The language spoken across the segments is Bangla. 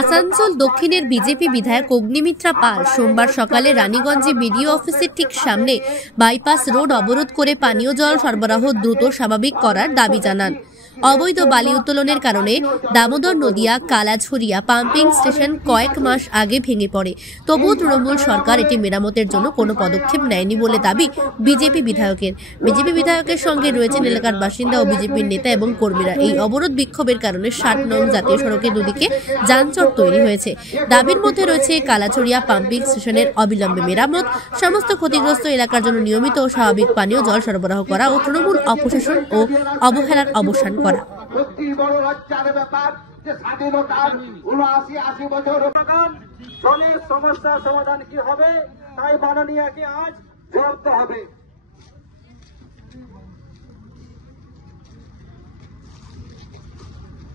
আসানসোল দক্ষিণের বিজেপি বিধায়ক অগ্নিমিত্রা পাল সোমবার সকালে রানীগঞ্জে বিডিও অফিসের ঠিক সামনে বাইপাস রোড অবরোধ করে পানীয় জল সরবরাহ দ্রুত স্বাভাবিক করার দাবি জানান। অবৈধ বালি উত্তোলনের কারণে দামোদর নদিয়া কালাঝুরিয়া পাম্পিং স্টেশন কয়েক মাস আগে ভেঙে পড়ে, তবুও তৃণমূল সরকার এটি মেরামতের জন্য কোনো পদক্ষেপ নেয়নি বলে দাবি বিজেপি বিধায়কের। বিজেপি বিধায়কের সঙ্গে রয়েছেন এলাকার বাসিন্দা ও বিজেপির নেতা এবং কর্মীরা। এই অবরোধ বিক্ষোভের কারণে 60 নং জাতীয় সড়কের দুদিকে যানজট তৈরি হয়েছে। দাবির মধ্যে রয়েছে কালাঝুরিয়া পাম্পিং স্টেশনের অবিলম্বে মেরামত, সমস্ত ক্ষতিগ্রস্ত এলাকার জন্য নিয়মিত ও স্বাভাবিক পানীয় জল সরবরাহ করা ও তৃণমূল অপশাসন ও অবহেলার অবসান করা। সমস্যার সমাধান কি হবে তাই মাননীয়কে আজ জবাব হবে।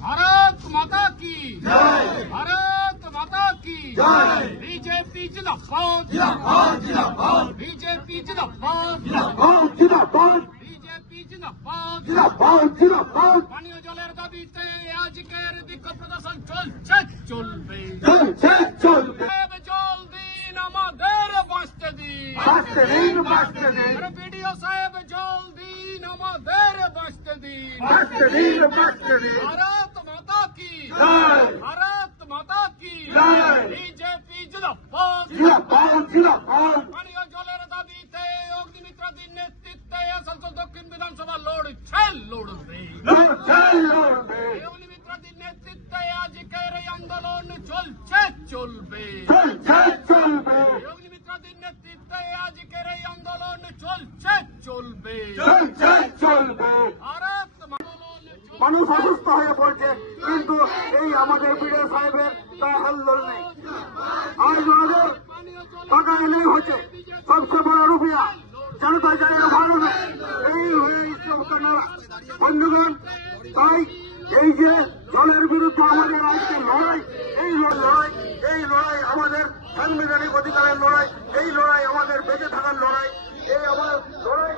भारत माता की जय, भारत माता की जय। बीजेपी जिंदाबाद, जिंदाबाद, जिंदाबाद। बीजेपी जिंदाबाद, जिंदाबाद, जिंदाबाद। बीजेपी जिंदाबाद, जिंदाबाद, जिंदाबाद। পানীয় জলের দাবিতে আজকের বিক্ষোভ প্রদর্শন চলছে, চলবে, চলছে, চলবে। জল দিন আমাদের বাঁচতে দিন, বাঁচতে দিন, বাঁচতে দিন। বিডিও সাহেব জল দিন আমাদের বাঁচতে দিন, বাঁচতে দিন, বাঁচতে দিন। भारत माता की जय, भारत माता की जय। बीजेपी जिंदाबाद, जिंदाबाद, जिंदाबाद। পানীয় জলের দাবিতে অগ্নিমিত্রাদির নেতৃত্বে আসানসোল দক্ষিণ বিধানসভা লড়ছে, লড়বে, লড়ছে, লড়বে। অগ্নিমিত্রাদির নেতৃত্বে আজকের এই আন্দোলন চলছে, চলবে, চলছে, চলবে। অগ্নিমিত্রাদির নেতৃত্বে আজকের এই আন্দোলন চলছে, চলবে, চলছে, চলবে। ভারত মানুষ অসুস্থ হয়ে পড়ছে, কিন্তু এই আমাদের বিডিও সাহেবের তা হেলদোল নেই। আজ আমাদের টাকা এলেই হচ্ছে সবচেয়ে বড় রুপিয়া জনতা জানিয়ে ভালো এই বন্ধুগণ। তাই এই যে জলের বিরুদ্ধে আমাদের আজকের লড়াই, এই লড়াই, এই লড়াই আমাদের সাংবিধানিক অধিকারের লড়াই, এই লড়াই আমাদের বেঁচে থাকার লড়াই, এই আমার লড়াই,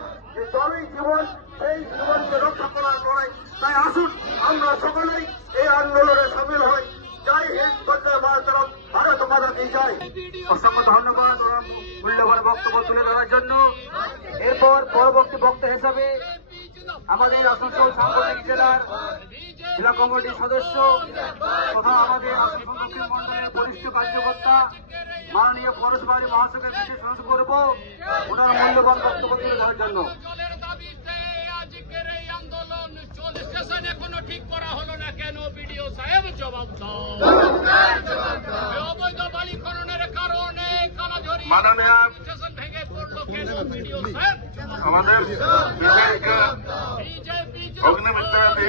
জলই জীবন, সেই জীবনকে রক্ষা করার লড়াই। তাই আসুন আমরা সকলেই এই আন্দোলনে সামিল হই। জয় হিন্দ, বন্দে মাতরম, ভারত মাতা কি জয়। অসংখ্য ধন্যবাদ ওনার মূল্যবান বক্তব্য তুলে ধরার জন্য। এরপর পরবর্তী বক্তা হিসাবে আমাদের আসানসোল সাংগঠনিক জেলার জেলা কমিটির সদস্য তথা আমাদের মন্ডলের বরিষ্ঠ কার্যকর্তা মাননীয় পরশবাড়ি মহাশয়ের বিশেষ অনুরোধ করব ওনার মূল্যবান বক্তব্য তুলে ধরার জন্য। স্টেশন এখনো ঠিক করা হলো না কেন? বিডিও সাহেব জবাব দাও। অবৈধ বালি খননের কারণে কালাঝুরিয়া স্টেশন ভেঙে পড়লো কেন? বিডিও সাহেব আমাদের অগ্নিমিত্রাদি,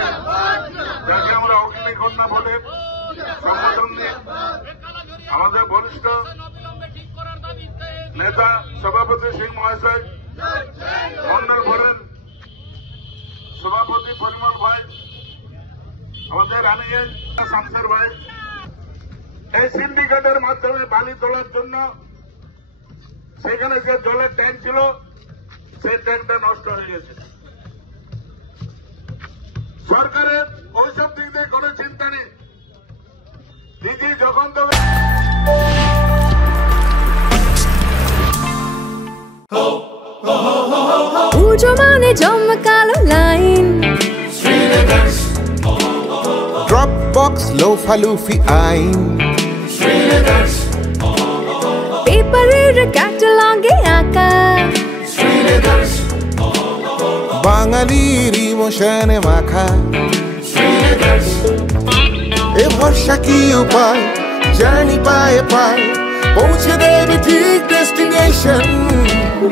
যাকে আমরা অগ্নিকন্যা বলে সম্বোধন দিই, আমাদের বরিষ্ঠ নেতা সভাপতি সিং মহাশয়, মন্ডল ভরেন সভাপতি পরিমল ভাই, আমাদের রানীগঞ্জ শামসের ভাই, এই সিন্ডিকেটের মাধ্যমে বালি তোলার জন্য সেখানে যে জলের ট্যাঙ্ক ছিল সেই ট্যাঙ্কটা নষ্ট হয়ে গেছে। সরকারের ওইসব দিক দিয়ে কোনো চিন্তা নেই। দিদি যখন তবে পুজো মানে জমকালো লাইন, ড্রপবক্স লোফালুফি আইন, পেপারের ক্যাটালগে আঁকা, বাঙালির ইমোশনে মাখা। এ ভরসা কি উপায়, জার্নি পায়ে পায় পৌঁছে দেবে ঠিক ডেস্টিনেশন।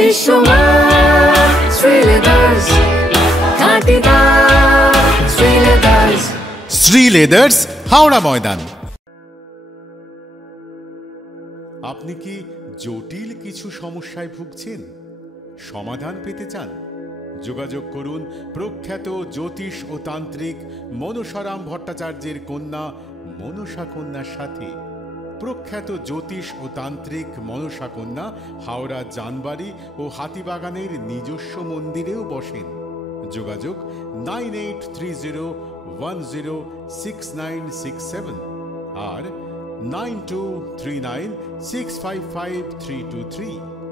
বিশ্বমান শ্রীলেদার্স, খাঁটি দাম শ্রীলেদার্স। শ্রীলেদার্স, হাওড়া ময়দান। আপনি কি জটিল কিছু সমস্যায় ভুগছেন? সমাধান পেতে চান? যোগাযোগ করুন প্রখ্যাত জ্যোতিষ ও তান্ত্রিক মনসারাম ভট্টাচার্যের কন্যা মনসা কন্যার সাথে। প্রখ্যাত জ্যোতিষ ও তান্ত্রিক মনসা কন্যা হাওড়া জানবাড়ি ও হাতিবাগানের নিজস্ব মন্দিরেও বসেন। যোগাযোগ 9830106967 আর 9239655323।